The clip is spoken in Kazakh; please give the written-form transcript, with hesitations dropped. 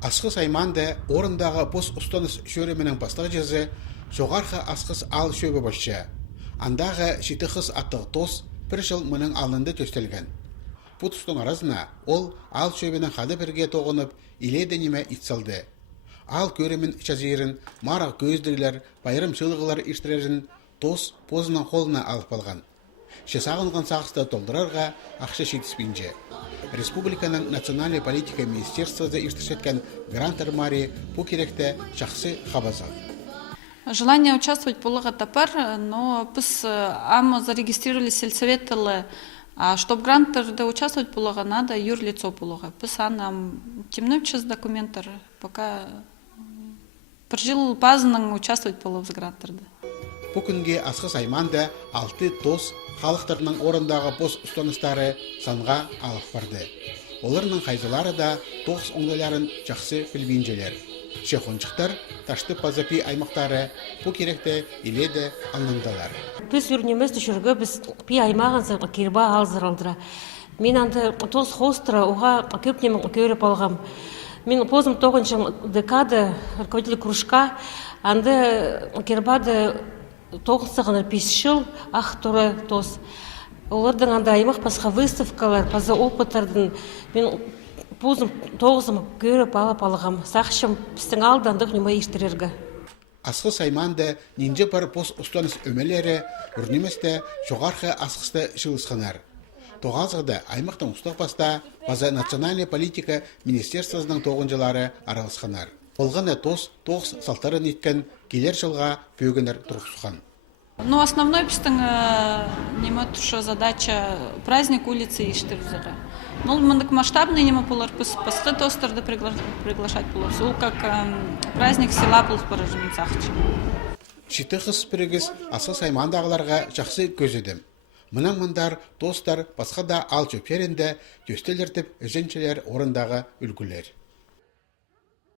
Асқыс айманды орындағы пос ұстаныс шөременің бастығы жезі жоғарғы асқыс ал шөбі башчы. Андағы шитіқыз аттығы тос бір жыл мұның алынды төстелген. Бұтыстың арасына ол ал шөбінің қады бірге тоғынып, иледі неме итсалды. Ал көремін чазирін, марақ көздігілер, байырым шылғылар іштірерін тос позының қолына алып алған. Шесағынған сақысты толдырарға ақша шетіспейінже. Республиканың национальный политика министерствода иштешеткен грант Мари по керекте шахсы хабаза. Желание участвовать было топар, но пыс ам зарегистрировали сельсоветы, а чтобы грант участвовать было, надо юрлицо было. Пыс нам темный час документар, пока прожил пазның участвовать было в гранттарда. Бүгінге асқыс айманда 6 тос халықтарының орындағы пос ұстаныстары санға алып барды. Оларының қайзылары да 9 оңдайларын жақсы білбейінжелер. Шехончықтар ташты пазапи аймақтары бұл керекте иледі аңындалар. Біз үрнеміз түшіргі біз пи аймағын керба алзыралдыра. Мен анды тос хостыра оға көпнемін көріп алғам. Мен позым 9 декады руководитель кружка анды кербады 9 пешшіл ақтұры тос. Олардың анда аймақ басқа выставкалар, паза опыттардың мен позым 9 көріп алып алғам. Сақшым пістің алдандық нөмі ештірергі. Асқыс айманды нинже бар пос ұстаныс өмелері үрнеместі жоғарғы асқысты жылысқанар. Тоғазғыда аймақтың ұстық баста база национальный политика министерствосының тоғынжылары аралысқанар. Олғаны тос 9 салтарын еткен келер жылға бөгінер тұрғысқан. Ну, основной пистың задача праздник улицы Иштырзыға. Ну, мындық масштабный нема полар пасқы тостарды приглашать полар. Сол как праздник села полыс поражен сақчы. Шитіқыз бірігіз асқыс аймандағыларға жақсы көзедім. Мұнан мұндар, достар, басқа да ал жөперінде төстелертіп өзенчелер орындағы үлгілер.